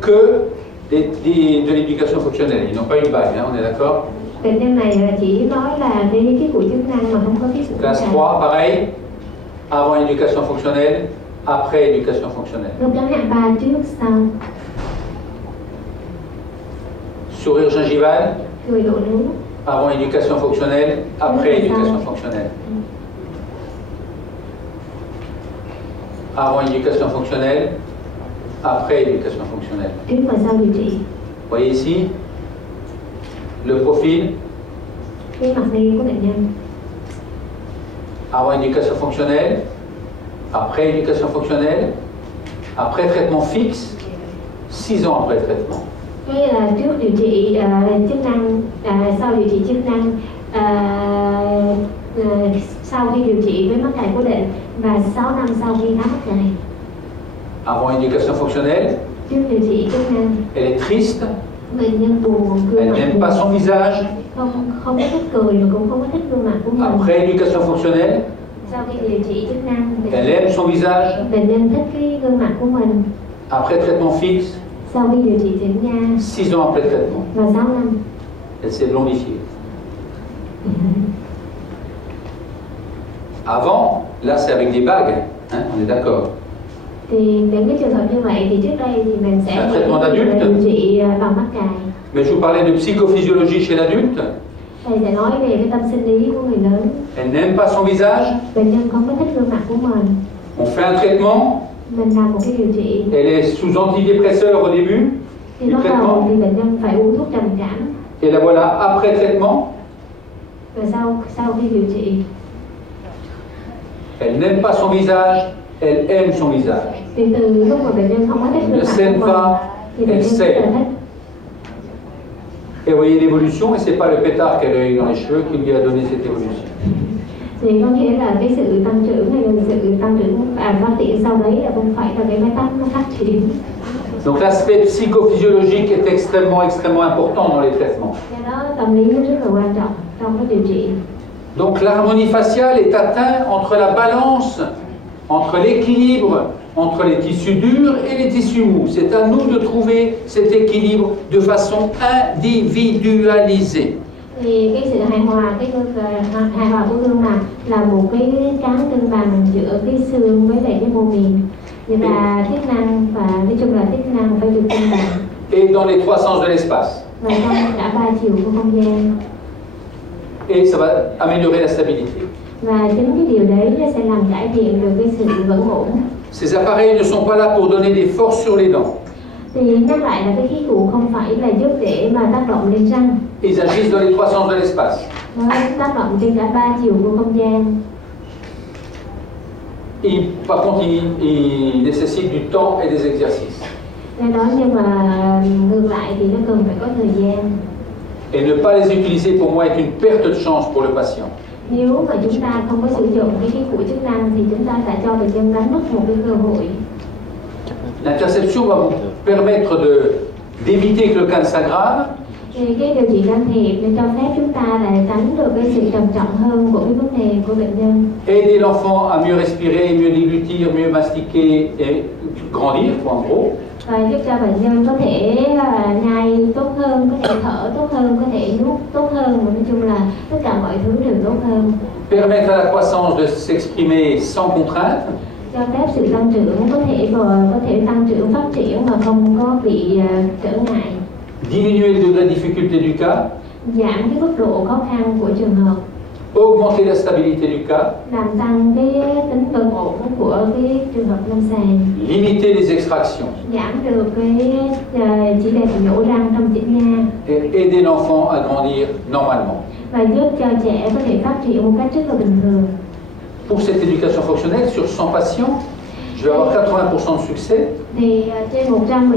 que de l'éducation fonctionnelle. Ils n'ont pas une bague, hein, on est d'accord? Bệnh nhân này là chỉ nói là cái của chức năng mà không có cái của Classe 3, pareil, avant éducation fonctionnelle, après éducation fonctionnelle. Gồm các hạng 3 trước sau. Sourire gingival, Cười độ nú. avant éducation fonctionnelle, après éducation fonctionnelle. Avant éducation fonctionnelle, après éducation fonctionnelle. Trước và sau điều trị. Voyez ici le profil. Cái mặt đi của bệnh nhân. Avant éducation fonctionnelle, après éducation fonctionnelle, après traitement fixe, 6 ans après le traitement. Cái là trước điều trị chức năng, sau điều trị chức năng, sau khi điều trị với mắc cài cố định và 6 năm sau khi khám mắc cài. Avant éducation fonctionnelle, Trước điều trị chức năng. elle est triste, Bệnh nhân buồn, elle n'aime pas son visage. không có thích cười mà cũng không có thích gương mặt của mình. Après éducation fonctionnelle, Sau khi điều trị chức năng, elle aime son visage. bệnh nhân thích cái gương mặt của mình. Après traitement fixe, Sau khi điều trị chỉnh nha 6 ans après traitement, và 6 năm. elle s'est blondifiée. Avant, là c'est avec des bagues, hein, on est d'accord. Thì những cái trường hợp như vậy thì trước đây thì mình sẽ điều trị bằng mắc cài. Mais je vous parlais de psychophysiologie chez l'adulte. Thầy sẽ nói về cái tâm sinh lý của người lớn. Elle n'aime pas son visage. Bệnh nhân không có thích gương mặt của mình. On fait un traitement. Mình làm một cái điều trị. Elle est sous antidépresseur au début Thì du bắt đầu traitement. thì bệnh nhân phải uống thuốc trầm cảm. Et la voilà après traitement. Và sau khi điều trị. Elle n'aime pas son visage. Elle aime son visage. Thì từ lúc mà bệnh nhân không có thích gương mặt của mình thì bệnh nhân rất là thích. Et vous voyez l'évolution, et c'est pas le pétard qu'elle a eu dans les cheveux qui lui a donné cette évolution. Thì có nghĩa là cái sự tăng trưởng hay là sự tăng trưởng phát triển sau đấy là không phải là cái mái tóc nó phát triển. Donc l'aspect psychophysiologique est extrêmement important dans les traitements. Do đó tâm lý nó rất là quan trọng trong cái điều trị. Donc l'harmonie faciale est atteinte entre la balance, entre l'équilibre entre les tissus durs et les tissus mous. C'est à nous de trouver cet équilibre de façon individualisée. Thì cái sự hài hòa của gương mặt là một cái cán cân bằng giữa cái xương với lại cái mô miệng và chức năng, và nói chung là chức năng phải được cân bằng. Et dans les trois sens de l'espace. Và trong cả 3 chiều của không gian. Et ça va améliorer la stabilité. Và chính cái điều đấy nó sẽ làm cải thiện được cái sự vững ổn. Ces appareils ne sont pas là pour donner des forces sur les dents. Thì nhắc lại là cái khí cụ không phải là giúp để mà tác động lên răng. Ils agissent dans les trois sens de l'espace. Nó tác động trên cả 3 chiều của không gian. Par contre, ils nécessitent du temps et des exercices. Đó, nhưng mà ngược lại thì nó cần phải có thời gian. Et ne pas les utiliser pour moi est une perte de chance pour le patient. Nếu mà chúng ta không có sử dụng cái khí cụ chức năng thì chúng ta đã cho bệnh nhân đánh mất một cái cơ hội. L'interception va vous permettre d'éviter que le cas s'aggrave. Thì cái điều trị can thiệp để cho phép chúng ta là tránh được cái sự trầm trọng hơn của cái vấn đề của bệnh nhân. Aider l'enfant à mieux respirer, mieux déglutir, mieux mastiquer et grandir, en gros. Và giúp cho bệnh nhân có thể nhai tốt hơn, có thể thở tốt hơn, có thể nuốt tốt hơn, nói chung là tất cả mọi thứ đều tốt hơn. Permettre à la croissance de s'exprimer sans contrainte. Cho phép sự tăng trưởng có thể tăng trưởng phát triển mà không có bị trở ngại. Diminuer le degré de difficulté du cas. Giảm cái mức độ khó khăn của trường hợp. Augmenter la stabilité du cas. Làm tăng cái tính vững ổn của cái trường hợp lâm sàng. Limiter les extractions. Giảm được cái chỉ định nhổ răng trong chỉnh nha. Et aider l'enfant à grandir normalement. Và giúp cho trẻ có thể phát triển một cách rất là bình thường. Pour cette éducation fonctionnelle, sur 100 patients, je vais avoir 80% de succès. Thì trên 100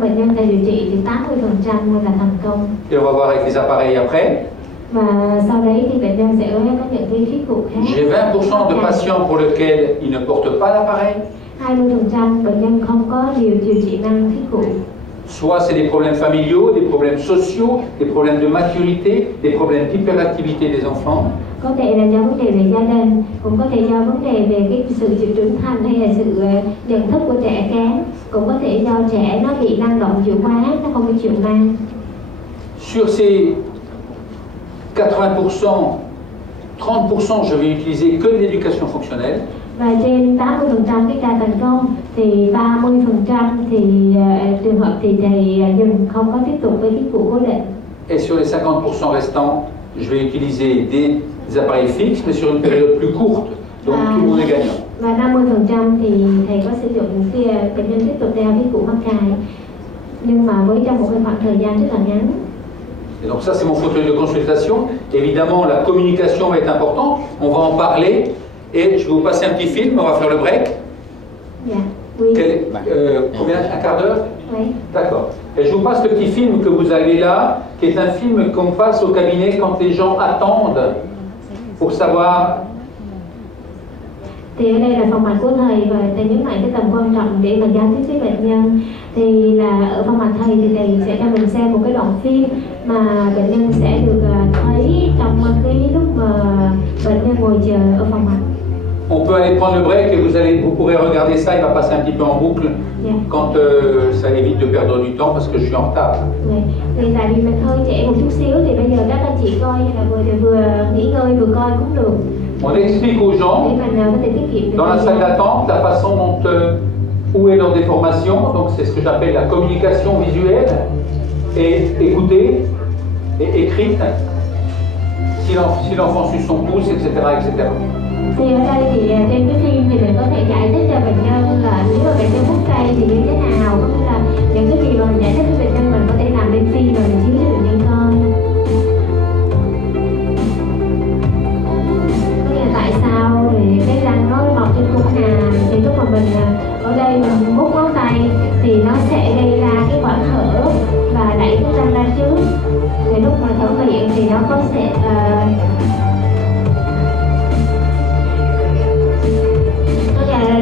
bệnh nhân thầy điều trị thì 80% là thành công. Et on va voir avec les appareils après. Và sau đấy thì bệnh nhân sẽ có những cái khí cụ khác. J'ai 20% de patients pour lesquels ils ne portent pas l'appareil. 20% bệnh nhân không có điều trị năng khí cụ. Soit c'est des problèmes familiaux, des problèmes sociaux, des problèmes de maturité, des problèmes d'hyperactivité des enfants. Có thể là do vấn đề về gia đình, cũng có thể do vấn đề về cái sự trưởng thành hay là sự nhận thức của trẻ kém. cũng có thể do trẻ nó bị năng động nhiều quá, nó không có chịu mang. Sur ces 80%, 30% je vais utiliser que de l'éducation fonctionnelle. Và trên 80% cái ca thành công thì 30% thì trường hợp thì thầy dừng không có tiếp tục với thuyết phụ cố định. Et sur les 50% restants, je vais utiliser des appareils fixes, mais sur une période plus courte, donc tout le monde est gagnant. Và 50% thì thầy có sử dụng kia bệnh nhân tiếp tục đeo thuyết phụ mắc cài, nhưng mà với trong một cái khoảng thời gian rất là ngắn. Et donc ça c'est mon fauteuil de consultation. Évidemment la communication va être importante, on va en parler et je vais vous passer un petit film, on va faire le break. Yeah, oui. Combien? Un quart d'heure? Oui. D'accord. Et je vous passe le petit film que vous avez là, qui est un film qu'on passe au cabinet quand les gens attendent pour savoir. Thì ở đây là phòng mạch của thầy và thầy nhấn mạnh cái tầm quan trọng để mà giao tiếp với bệnh nhân. Thì là ở phòng mạch thầy thì thầy sẽ cho mình xem một cái đoạn phim mà bệnh nhân sẽ được thấy trong cái lúc mà bệnh nhân ngồi chờ ở phòng mạch. On peut aller prendre le break et vous pourrez regarder ça, il va passer un petit peu en boucle quand ça évite de perdre du temps parce que je suis en retard. Thì tại vì mình hơi trễ một chút xíu thì bây giờ các anh chị coi là vừa nghỉ ngơi vừa coi cũng được. On explique aux gens dans la salle d'attente la façon dont où est leur déformation, donc c'est ce que j'appelle la communication visuelle et écoutée et écrite. Si l'enfant suit son pouce, etc., etc. Thì ở đây thì trên cái phim thì mình có thể giải thích cho bệnh nhân là nếu mà bệnh nhân hút cây thì như thế nào, có nghĩa là những cái gì mà mình giải thích với bệnh nhân mình có thể làm lên phim rồi mình chiếu cho bệnh nhân coi. Có nghĩa là tại sao thì cái răng nó mọc trên cung hàm, thì lúc mà mình ở đây mình hút ngón tay thì nó sẽ gây ra cái khoảng hở và đẩy cái răng ra trước. Thì lúc mà thở miệng thì nó có sẽ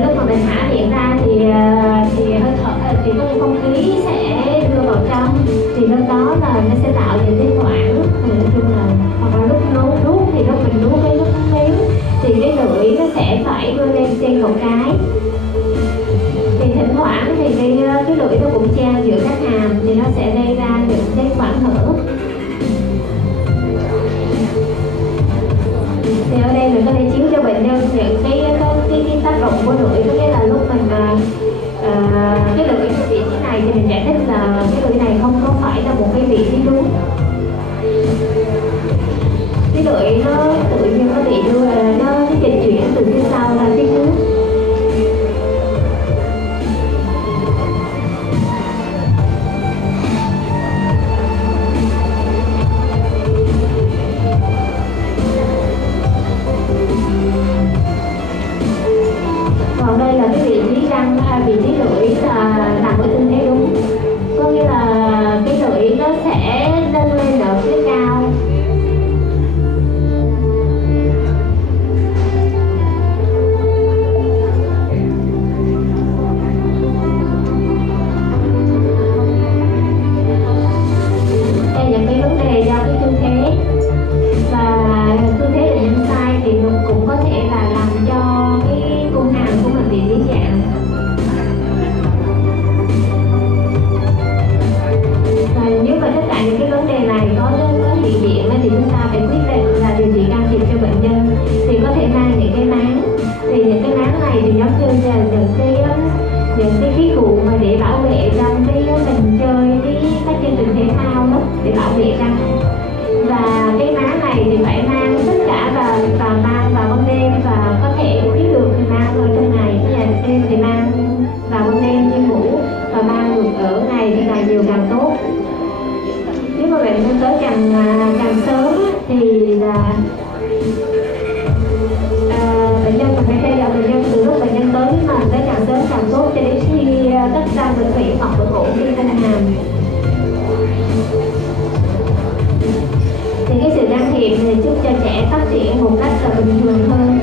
lúc mà mình thả miệng ra thì hơi thở thì có không khí sẽ đưa vào trong, thì lúc đó là nó sẽ tạo những cái khoảng, nói chung là hoặc là lúc nuốt thì lúc mình nuốt cái nước miếng thì cái lưỡi nó sẽ phải đưa lên trên một cái, thì thỉnh thoảng thì cái lưỡi nó cũng treo giữa các hàm thì nó sẽ gây ra những cái khoảng hở. Thì ở đây mình có thể chiếu cho bệnh nhân những cái tác động của lưỡi, có nghĩa là lúc mình cái lưỡi cái vị trí này thì mình giải thích là cái lưỡi này không có phải là một cái vị trí đúng. Cái lưỡi nó tự nhiên nó bị đưa nó dịch chuyển từ phía sau ra phía trước. Còn đây là cái vị trí răng, vị trí lưỡi là nằm ở tư thế đúng, có nghĩa là cái lưỡi nó sẽ nâng lên ở phía cao. Đây là cái vấn đề do cái tư thế, và tư thế để nhân sai thì cũng có thể là làm cho cái cung hàm của mình bị biến dạng. Và nếu mà tất cả những cái vấn đề này có hiện diện thì chúng ta phải quyết định là điều trị can thiệp cho bệnh nhân, thì có thể mang những cái máng, thì những cái máng này thì giống như là những cái khí cụ mà để bảo vệ răng khi mình chơi các chương trình thể thao đó, để bảo vệ răng. Và cái máng này thì phải mang tất cả và mang vào ban đêm, và có thể nếu được thì mang ở trong ngày, đêm thì mang vào ban đêm như ngủ, và mang được ở ngày thì càng nhiều càng tốt. Nếu mà bệnh nhân tới càng sớm thì là bệnh nhân mình phải theo dõi bệnh nhân từ lúc bệnh nhân tới, mà tới càng sớm càng tốt cho đến khi tất răng bệnh viện hoặc bệnh ổn đi thanh hàm. Thì cái sự can thiệp này giúp cho trẻ phát triển một cách là bình thường hơn.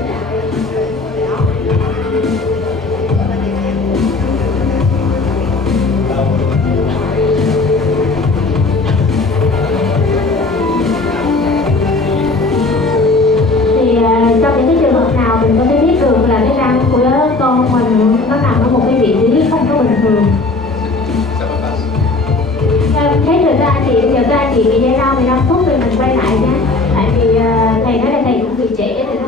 rồi thưa anh chị, bây giờ thưa anh chị bị dây đau thuốc rồi mình quay lại nhé. Tại vì thầy nói là thầy cũng bị trễ rồi đó.